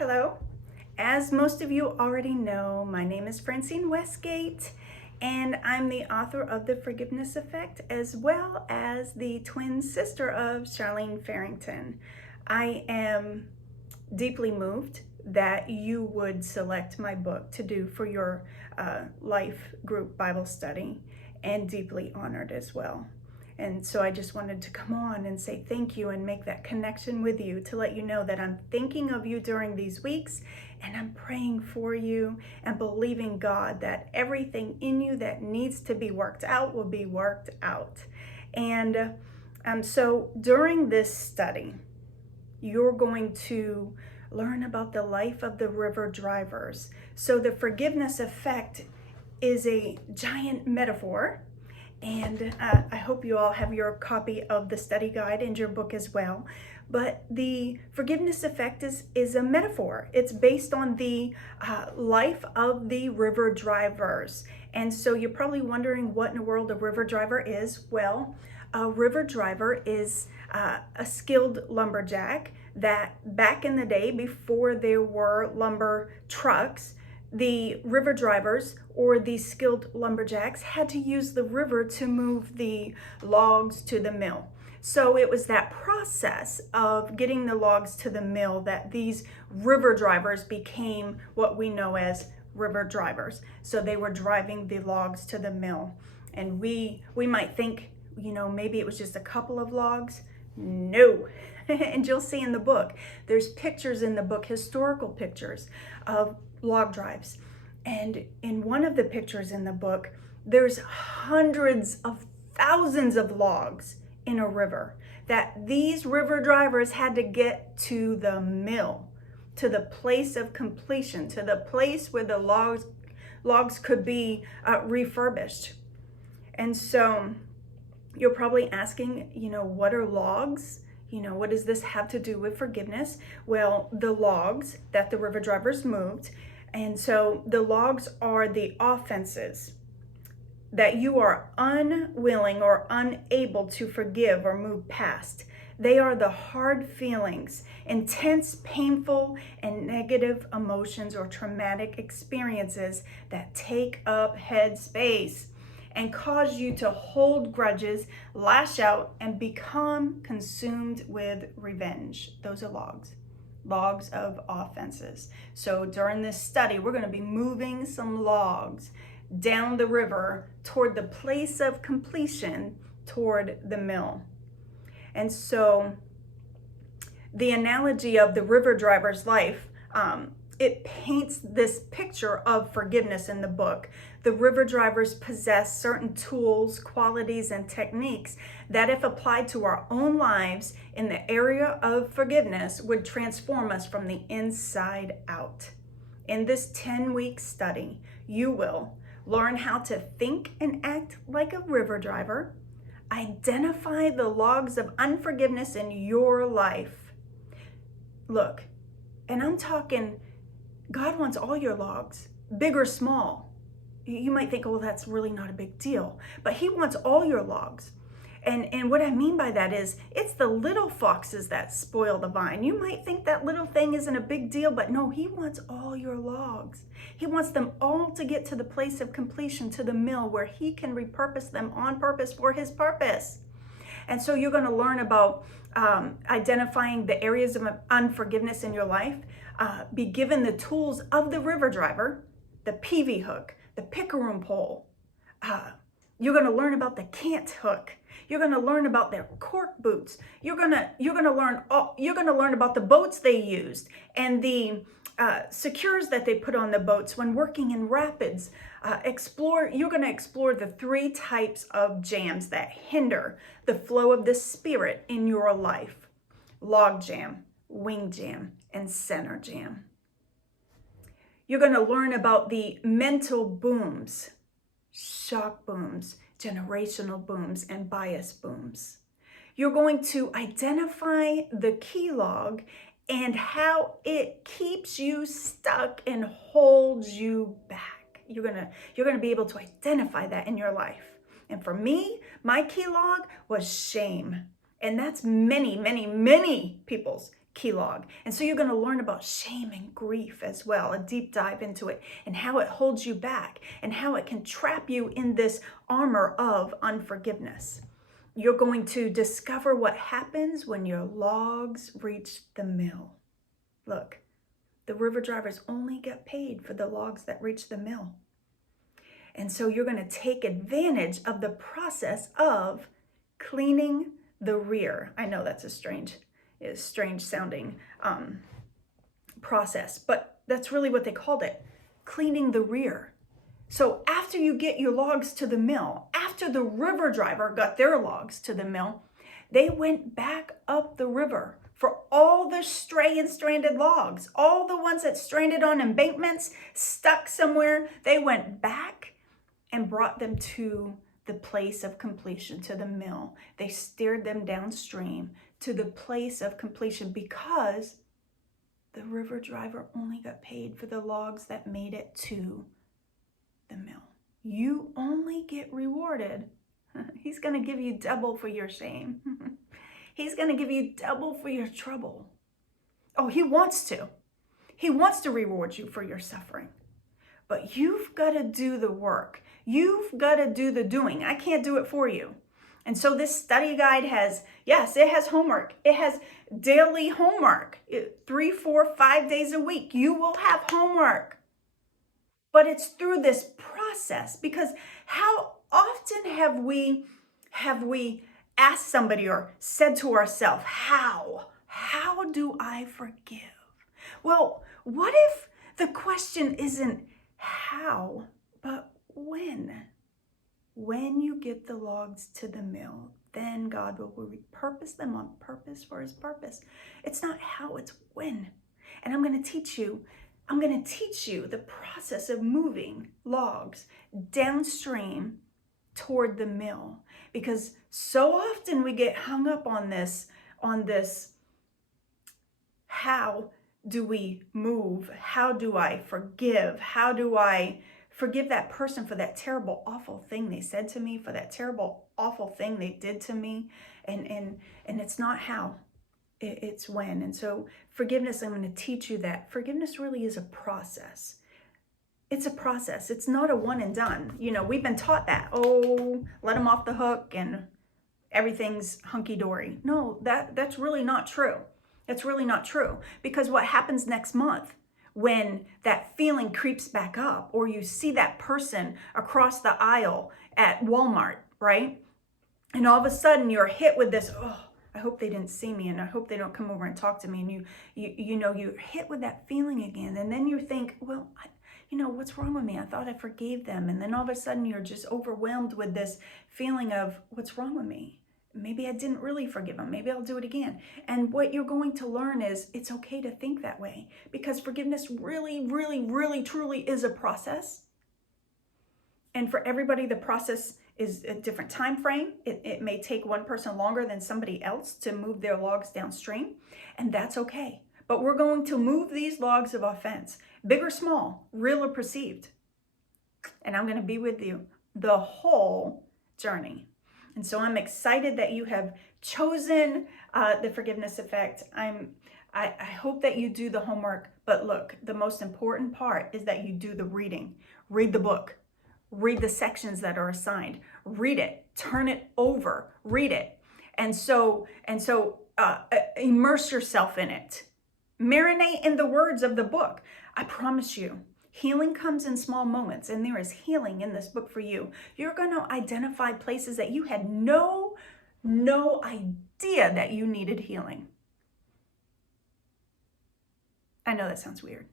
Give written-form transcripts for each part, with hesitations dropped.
Hello. As most of you already know, my name is Francine Westgate, and I'm the author of The Forgiveness Effect, as well as the twin sister of Charlene Farrington. I am deeply moved that you would select my book to do for your life group Bible study, and deeply honored as well. And so I just wanted to come on and say thank you and make that connection with you to let you know that I'm thinking of you during these weeks, and I'm praying for you and believing God that everything in you that needs to be worked out will be worked out. And so during this study, you're going to learn about the life of the river drivers. So the forgiveness effect is a giant metaphor. And I hope you all have your copy of the study guide and your book as well. But the forgiveness effect is a metaphor. It's based on the life of the river drivers. And so you're probably wondering what in the world a river driver is. Well, a river driver is a skilled lumberjack that back in the day, before there were lumber trucks, the river drivers or the skilled lumberjacks had to use the river to move the logs to the mill. So it was that process of getting the logs to the mill that these river drivers became what we know as river drivers. So they were driving the logs to the mill. And we might think, maybe it was just a couple of logs. No. And you'll see in the book, there's pictures in the book, historical pictures of log drives. And in one of the pictures in the book, there's hundreds of thousands of logs in a river that these river drivers had to get to the mill, to the place of completion, to the place where the logs could be refurbished. And so you're probably asking, what are logs? What does this have to do with forgiveness? Well, the logs that the river drivers moved, and so the logs are the offenses that you are unwilling or unable to forgive or move past. They are the hard feelings, intense, painful, and negative emotions or traumatic experiences that take up head space and cause you to hold grudges, lash out, and become consumed with revenge. Those are logs of offenses. So during this study, we're going to be moving some logs down the river toward the place of completion, toward the mill. And so the analogy of the river driver's life, it paints this picture of forgiveness in the book. The river drivers possess certain tools, qualities, and techniques that, if applied to our own lives in the area of forgiveness, would transform us from the inside out. In this 10-week study, you will learn how to think and act like a river driver, identify the logs of unforgiveness in your life. Look, and I'm talking, God wants all your logs, big or small. You might think, that's really not a big deal, but he wants all your logs. And what I mean by that is, it's the little foxes that spoil the vine. You might think that little thing isn't a big deal, but no, he wants all your logs. He wants them all to get to the place of completion, to the mill, where he can repurpose them on purpose for his purpose. And so you're going to learn about identifying the areas of unforgiveness in your life, be given the tools of the river driver, the Peavey hook, the Pickaroon pole. You're going to learn about the cant hook. You're going to learn about their Cork boots. You're going to learn about the boats they used and the secures that they put on the boats when working in rapids. You're going to explore the 3 types of jams that hinder the flow of the Spirit in your life: log jam, wing jam, and center jam. You're going to learn about the mental booms, shock booms, generational booms, and bias booms. You're going to identify the key log and how it keeps you stuck and holds you back. You're gonna be able to identify that in your life. And for me, my key log was shame. And that's many, many, many people's key log. And so you're going to learn about shame and grief as well, a deep dive into it, and how it holds you back and how it can trap you in this armor of unforgiveness. You're going to discover what happens when your logs reach the mill. Look, the river drivers only get paid for the logs that reach the mill. And so you're going to take advantage of the process of cleaning the rear. I know that's a strange sounding process, but that's really what they called it, cleaning the rear. So after you get your logs to the mill, after the river driver got their logs to the mill, they went back up the river for all the stray and stranded logs, all the ones that stranded on embankments, stuck somewhere. They went back and brought them to the place of completion, to the mill. They steered them downstream to the place of completion because the river driver only got paid for the logs that made it to the mill. You only get rewarded. He's going to give you double for your shame. He's going to give you double for your trouble. Oh, he wants to. He wants to reward you for your suffering. But you've got to do the work. You've got to do the doing. I can't do it for you. And so this study guide has, yes, it has homework. It has daily homework. 3, 4, 5 days a week. You will have homework. But it's through this process, because how often have we asked somebody or said to ourselves, how do I forgive? Well, what if the question isn't how, but when? When you get the logs to the mill, then God will repurpose them on purpose for his purpose. It's not how, it's when. And I'm going to teach you the process of moving logs downstream toward the mill, because so often we get hung up on this how do we move? How do I forgive? How do I forgive that person for that terrible, awful thing they said to me, for that terrible, awful thing they did to me? And it's not how. It's when. And so forgiveness, I'm going to teach you that forgiveness really is a process. It's a process. It's not a one and done. You know, we've been taught that. Oh, let them off the hook and everything's hunky-dory. No, that's really not true. That's really not true. Because what happens next month when that feeling creeps back up, or you see that person across the aisle at Walmart, right? And all of a sudden you're hit with this, oh, I hope they didn't see me, and I hope they don't come over and talk to me. And you're hit with that feeling again. And then you think, well, what's wrong with me? I thought I forgave them. And then all of a sudden you're just overwhelmed with this feeling of what's wrong with me? Maybe I didn't really forgive them. Maybe I'll do it again. And what you're going to learn is it's okay to think that way, because forgiveness really, really, really, truly is a process. And for everybody, the process is a different time frame. It may take one person longer than somebody else to move their logs downstream, and that's okay. But we're going to move these logs of offense, big or small, real or perceived. And I'm going to be with you the whole journey. And so I'm excited that you have chosen the forgiveness effect. I hope that you do the homework. But look, the most important part is that you do the reading. Read the book. Read the sections that are assigned. Read it. Turn it over. Read it. And so immerse yourself in it. Marinate in the words of the book. I promise you, healing comes in small moments, and there is healing in this book for you. You're going to identify places that you had no idea that you needed healing. I know that sounds weird.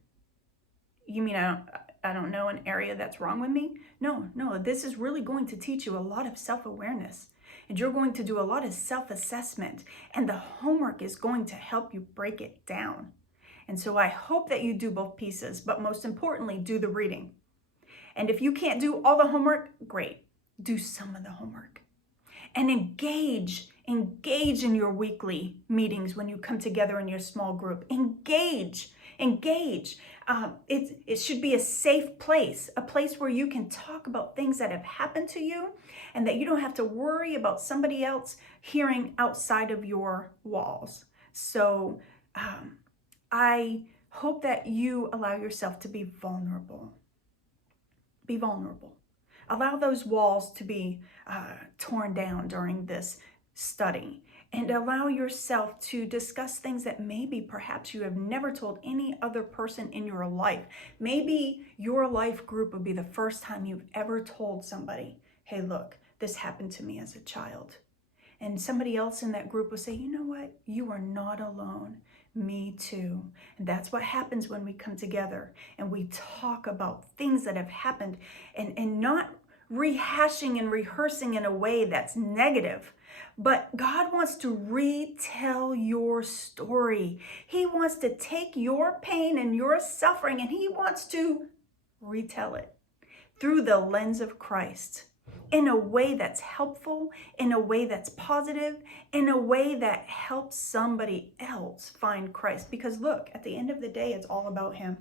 You mean I don't know an area that's wrong with me? No, this is really going to teach you a lot of self-awareness. And you're going to do a lot of self-assessment. And the homework is going to help you break it down. And so I hope that you do both pieces, but most importantly, do the reading. And if you can't do all the homework, great. Do some of the homework. And engage in your weekly meetings when you come together in your small group. Engage. It should be a safe place, a place where you can talk about things that have happened to you, and that you don't have to worry about somebody else hearing outside of your walls. So I hope that you allow yourself to be vulnerable. Be vulnerable. Allow those walls to be torn down during this study, and allow yourself to discuss things that maybe perhaps you have never told any other person in your life. Maybe your life group would be the first time you've ever told somebody, hey, look, this happened to me as a child. And somebody else in that group will say, you know what? You are not alone. Me too. And that's what happens when we come together and we talk about things that have happened, and not rehashing and rehearsing in a way that's negative. But God wants to retell your story. He wants to take your pain and your suffering, and He wants to retell it through the lens of Christ, in a way that's helpful, in a way that's positive, in a way that helps somebody else find Christ. Because look, at the end of the day, it's all about Him.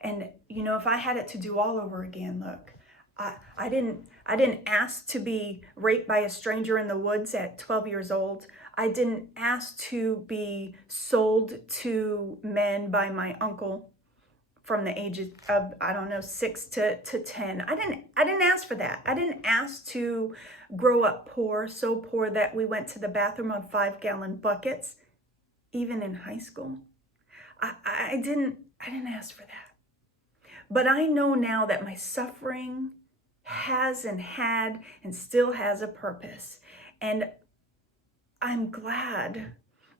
And if I had it to do all over again, look, I didn't ask to be raped by a stranger in the woods at 12 years old. I didn't ask to be sold to men by my uncle from the ages of, 6 to 10. I didn't ask for that. I didn't ask to grow up poor, so poor that we went to the bathroom on 5-gallon buckets, even in high school. I didn't ask for that. But I know now that my suffering has and had and still has a purpose. And I'm glad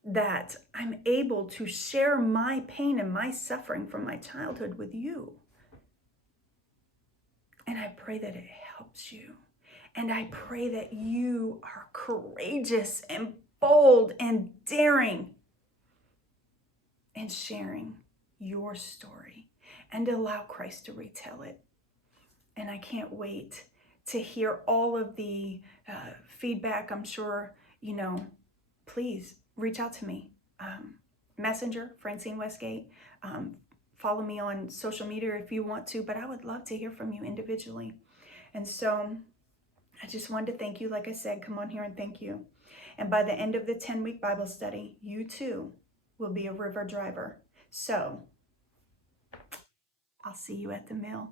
that I'm able to share my pain and my suffering from my childhood with you. And I pray that it helps you. And I pray that you are courageous and bold and daring in sharing your story, and allow Christ to retell it. And I can't wait to hear all of the feedback. I'm sure, please reach out to me. Messenger, Francine Westgate. Follow me on social media if you want to, but I would love to hear from you individually. And so I just wanted to thank you. Like I said, come on here and thank you. And by the end of the 10-week Bible study, you too will be a river driver. So I'll see you at the mill.